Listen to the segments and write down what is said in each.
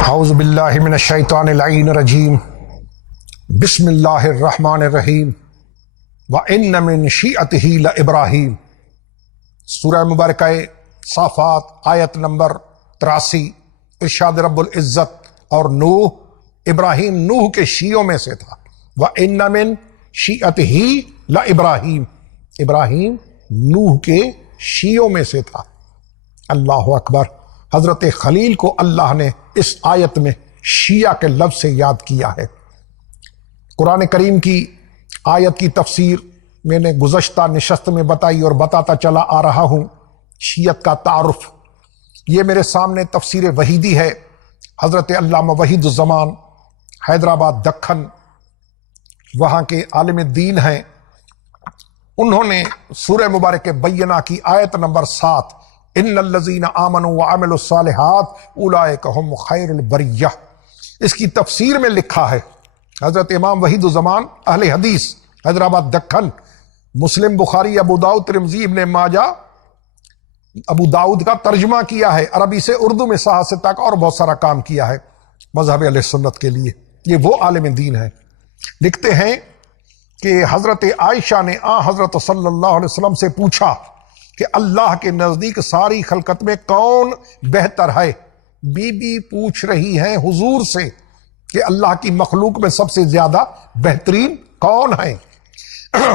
اعوذ باللہ من الشیطان اللعین الرجیم بسم اللہ الرحمن الرحیم وَإِنَّ مِن شِیعَتِهِ لَإِبْرَاہِیم۔ سورہ مبارکہ صافات آیت نمبر 83۔ ارشاد رب العزت اور نوح، ابراہیم نوح کے شیعوں میں سے تھا۔ وَإِنَّ مِن شِیعَتِهِ لَإِبْرَاہِیم، ابراہیم نوح کے شیعوں میں سے تھا۔ اللہ اکبر۔ حضرت خلیل کو اللہ نے اس آیت میں شیعہ کے لفظ سے یاد کیا ہے۔ قرآن کریم کی آیت کی تفسیر میں نے گزشتہ نشست میں بتائی اور بتاتا چلا آ رہا ہوں۔ شیعت کا تعارف، یہ میرے سامنے تفسیر وحیدی ہے۔ حضرت علامہ وحید الزمان حیدرآباد دکن وہاں کے عالم دین ہیں، انہوں نے سورہ مبارک بینہ کی آیت نمبر 7 ان الذین آمنوا وعملوا الصالحات اولئک هم خیر البریہ، اس کی تفسیر میں لکھا ہے حضرت امام وحید الزمان اہل حدیث حیدرآباد دکن، مسلم، بخاری، ابو داؤد، ترمذی، ابن ماجہ، ابو داؤد کا ترجمہ کیا ہے عربی سے اردو میں سے تک، اور بہت سارا کام کیا ہے مذہب اہل سنت کے لیے۔ یہ وہ عالم دین ہے۔ لکھتے ہیں کہ حضرت عائشہ نے حضرت صلی اللہ علیہ وسلم سے پوچھا کہ اللہ کے نزدیک ساری خلقت میں کون بہتر ہے؟ بی بی پوچھ رہی ہیں حضور سے کہ اللہ کی مخلوق میں سب سے زیادہ بہترین کون ہے؟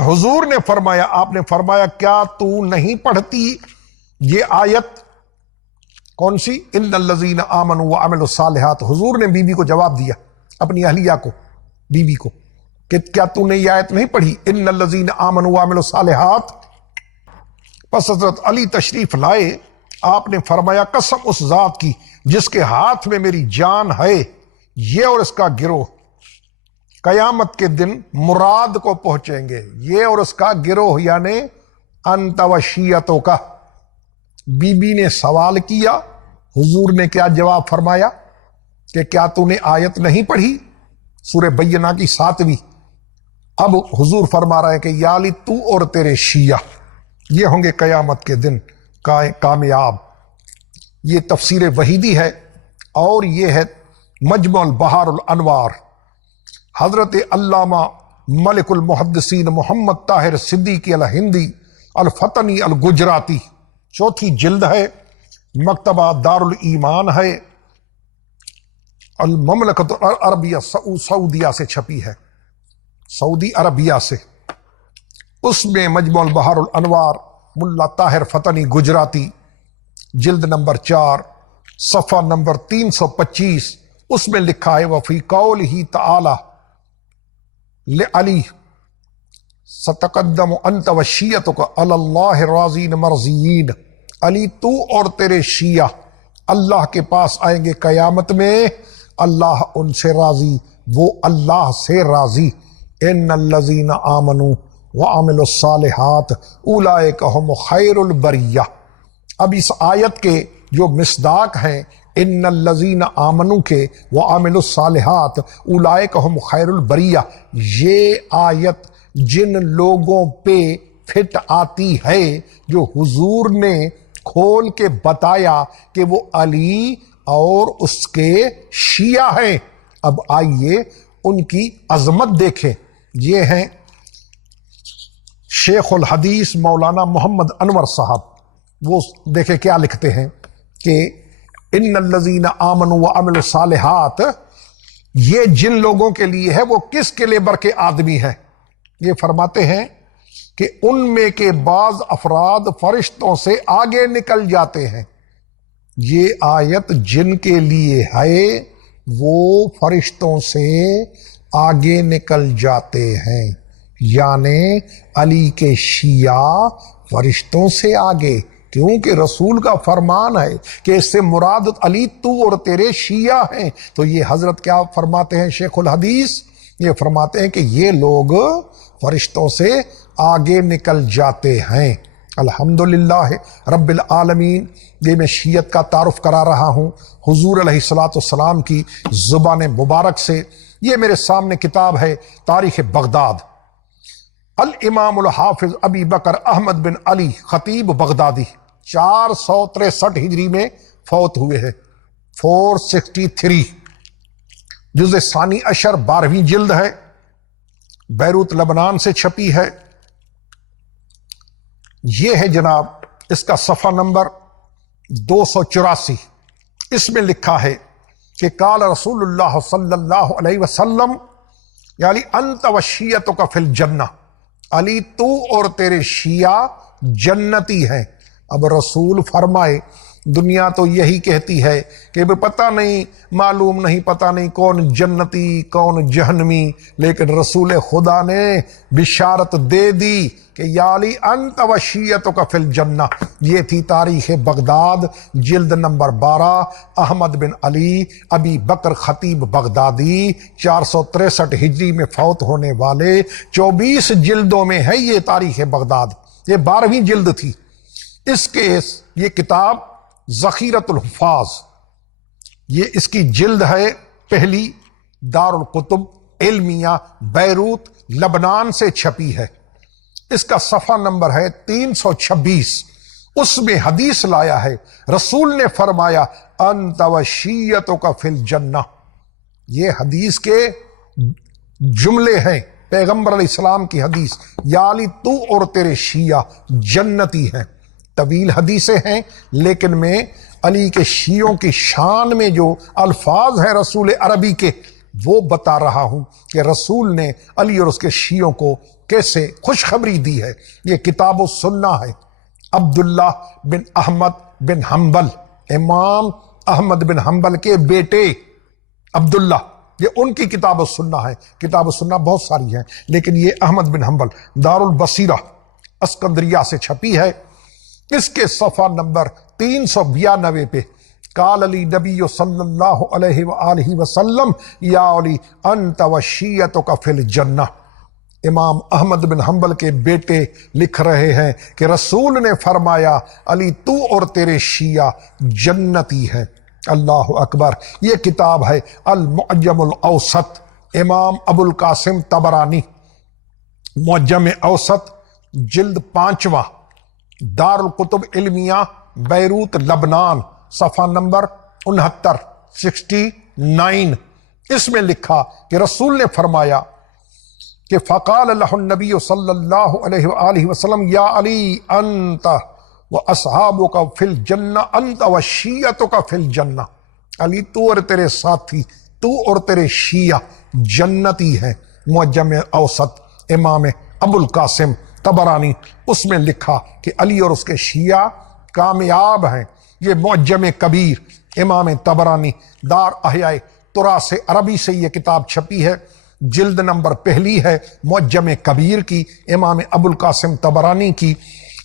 حضور نے فرمایا، آپ نے فرمایا، کیا تو نہیں پڑھتی یہ آیت؟ کون سی؟ ان الذین آمنوا وعملوا الصالحات۔ حضور نے بی بی کو جواب دیا، اپنی اہلیہ کو، بی بی کو، کہ کیا تو نے یہ آیت نہیں پڑھی؟ ان الذین آمنوا وعملوا الصالحات۔ پس حضرت علی تشریف لائے، آپ نے فرمایا، قسم اس ذات کی جس کے ہاتھ میں میری جان ہے، یہ اور اس کا گروہ قیامت کے دن مراد کو پہنچیں گے۔ یہ اور اس کا گروہ یعنی انت و شیعتوں کا۔ بی بی نے سوال کیا، حضور نے کیا جواب فرمایا کہ کیا تو نے آیت نہیں پڑھی؟ سورہ بینہ کی 7ویں۔ اب حضور فرما رہے ہیں کہ یا علی، تو اور تیرے شیعہ یہ ہوں گے قیامت کے دن کامیاب۔ یہ تفسیر وحیدی ہے، اور یہ ہے مجمع البحار الانوار۔ حضرت علامہ ملک المحدثین محمد طاہر صدیقی الہندی الفتنی الگجراتی، 4تھی جلد ہے، مکتبہ دار الایمان ہے، المملکت العربیہ سعودیہ سے چھپی ہے، سعودی عربیہ سے۔ اس میں مجموع البحار الانوار ملا طاہر فتنی گجراتی، جلد نمبر 4، صفحہ نمبر 325، اس میں لکھا ہے وفی قولہ تعالی لعلی ستقدم انت وشیعتک علی اللہ راضین مرضیین۔ علی، تو اور تیرے شیعہ اللہ کے پاس آئیں گے قیامت میں، اللہ ان سے راضی، وہ اللہ سے راضی۔ ان الذین آمنوا وعملوا الصالحات اولئک هم خیر البریہ۔ اب اس آیت کے جو مصداق ہیں ان الذین آمنوا کے وعملوا الصالحات اولئک هم خیر البریہ، یہ آیت جن لوگوں پہ فٹ آتی ہے جو حضور نے کھول کے بتایا کہ وہ علی اور اس کے شیعہ ہیں۔ اب آئیے ان کی عظمت دیکھیں۔ یہ ہیں شیخ الحدیث مولانا محمد انور صاحب، وہ دیکھیں کیا لکھتے ہیں کہ ان الذین آمنوا وعملوا الصالحات، یہ جن لوگوں کے لیے ہے وہ کس کیلیبر کے آدمی ہیں؟ یہ فرماتے ہیں کہ ان میں کے بعض افراد فرشتوں سے آگے نکل جاتے ہیں۔ یہ آیت جن کے لیے ہے وہ فرشتوں سے آگے نکل جاتے ہیں، یعنی علی کے شیعہ فرشتوں سے آگے، کیونکہ رسول کا فرمان ہے کہ اس سے مراد علی تو اور تیرے شیعہ ہیں۔ تو یہ حضرت کیا فرماتے ہیں شیخ الحدیث؟ یہ فرماتے ہیں کہ یہ لوگ فرشتوں سے آگے نکل جاتے ہیں۔ الحمدللہ رب العالمین۔ یہ میں شیعت کا تعارف کرا رہا ہوں حضور علیہ الصلوۃ والسلام کی زبان مبارک سے۔ یہ میرے سامنے کتاب ہے تاریخ بغداد، الامام الحافظ ابی بکر احمد بن علی خطیب بغدادی، 463 ہجری میں فوت ہوئے ہیں۔ 463 جزء ثانی اشر 12ویں جلد ہے، بیروت لبنان سے چھپی ہے۔ یہ ہے جناب اس کا صفحہ نمبر 284۔ اس میں لکھا ہے کہ قال رسول اللہ صلی اللہ علیہ وسلم یعنی انت و شیعتک فی الجنہ، علی تو اور تیرے شیعہ جنتی ہیں۔ اب رسول فرمائے دنیا تو یہی کہتی ہے کہ پتہ نہیں، معلوم نہیں، پتہ نہیں کون جنتی کون جہنمی، لیکن رسول خدا نے بشارت دے دی کہ یا علی انت و شیعتک فی الجنہ۔ یہ تھی تاریخ بغداد جلد نمبر 12، احمد بن علی ابی بکر خطیب بغدادی 463 ہجری میں فوت ہونے والے 24 جلدوں میں ہے یہ تاریخ بغداد، یہ 12ویں جلد تھی۔ اس کے یہ کتاب ذخیرۃ الحفاظ، یہ اس کی جلد ہے پہلی، دار الکتب علمیہ بیروت لبنان سے چھپی ہے۔ اس کا صفحہ نمبر ہے 326۔ اس میں حدیث لایا ہے، رسول نے فرمایا انت و شیعتک فی الجنہ۔ یہ حدیث کے جملے ہیں، پیغمبر علیہ السلام کی حدیث، یا علی تو اور تیرے شیعہ جنتی ہیں۔ طویل حدیثیں ہیں، لیکن میں علی کے شیعوں کی شان میں جو الفاظ ہیں رسول عربی کے، وہ بتا رہا ہوں کہ رسول نے علی اور اس کے شیعوں کو کیسے خوشخبری دی ہے۔ یہ کتاب السنہ ہے، عبداللہ بن احمد بن حنبل، امام احمد بن حنبل کے بیٹے عبداللہ، یہ ان کی کتاب السنہ ہے۔ کتاب السنہ بہت ساری ہیں، لیکن یہ احمد بن حنبل دار البصیرہ اسکندریہ سے چھپی ہے۔ اس کے صفحہ نمبر 392 پہ قال علی نبی صلی اللہ علیہ وآلہ وسلم یا علی انت و شیعتک فی الجنہ۔ امام احمد بن حنبل کے بیٹے لکھ رہے ہیں کہ رسول نے فرمایا علی تو اور تیرے شیعہ جنتی ہیں۔ اللہ اکبر۔ یہ کتاب ہے المعجم الاوسط، امام ابو القاسم طبرانی، معجم اوسط جلد 5واں، دار الکتب علمیہ بیروت لبنان، صفحہ نمبر 69۔ اس میں لکھا کہ رسول نے فرمایا کہ فقال لہ النبی صلی اللہ علیہ وآلہ وسلم یا علی انت و اصحابک فی الجنہ انت و شیعتک فی الجنہ۔ علی تو اور تیرے ساتھی، تو اور تیرے شیعہ جنتی ہیں۔ معجم اوسط امام ابو القاسم طبرانی، اس میں لکھا کہ علی اور اس کے شیعہ کامیاب ہیں۔ یہ معجم کبیر امام طبرانی دار احیاء تراث عربی سے یہ کتاب چھپی ہے، جلد نمبر پہلی ہے معجم کبیر کی، امام ابو القاسم طبرانی کی،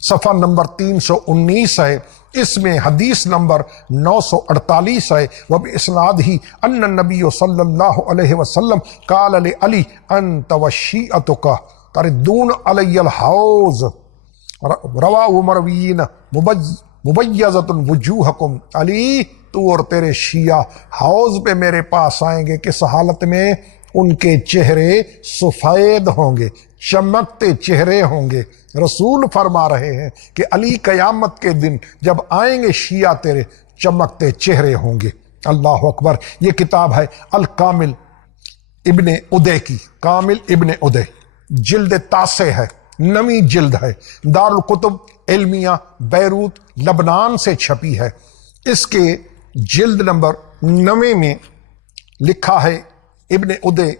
صفحہ نمبر 319 ہے۔ اس میں حدیث نمبر 948 ہے، وباسنادہ ان النبی صلی اللہ علیہ وسلم قال لعلی انت وشیعتک تردون علی الحوض رواہ مرویین مبیضۃ وجوہکم۔ علی تو اور تیرے شیعہ حوض پہ میرے پاس آئیں گے، کس حالت میں؟ ان کے چہرے سفید ہوں گے، چمکتے چہرے ہوں گے۔ رسول فرما رہے ہیں کہ علی قیامت کے دن جب آئیں گے شیعہ تیرے چمکتے چہرے ہوں گے۔ اللہ اکبر۔ یہ کتاب ہے الکامل ابن ادے کی، کامل ابن ادے، جلد 9 ہے، 9ویں جلد ہے، دار الکتب علمیہ بیروت لبنان سے چھپی ہے۔ اس کے جلد نمبر 9 میں لکھا ہے ابن ادے،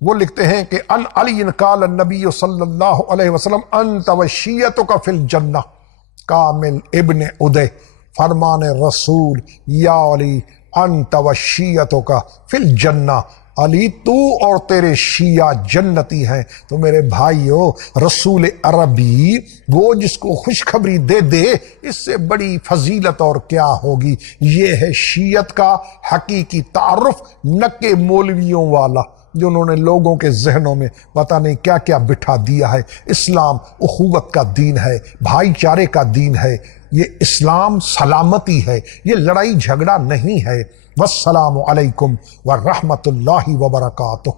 وہ لکھتے ہیں کہ ان علی قال النبی صلی اللہ علیہ وسلم انت و شیعتک فی الجنہ۔ کامل ابن ادے، فرمان رسول یا علی انت و شیعتک فی الجنہ، علی تو اور تیرے شیعہ جنتی ہیں۔ تو میرے بھائیو، رسول عربی وہ جس کو خوشخبری دے دے، اس سے بڑی فضیلت اور کیا ہوگی۔ یہ ہے شیعت کا حقیقی تعارف، نہ کہ مولویوں والا جنہوں نے لوگوں کے ذہنوں میں پتہ نہیں کیا کیا بٹھا دیا ہے۔ اسلام اخوت کا دین ہے، بھائی چارے کا دین ہے، یہ اسلام سلامتی ہے، یہ لڑائی جھگڑا نہیں ہے۔ والسلام علیکم ورحمۃ اللہ وبرکاتہ۔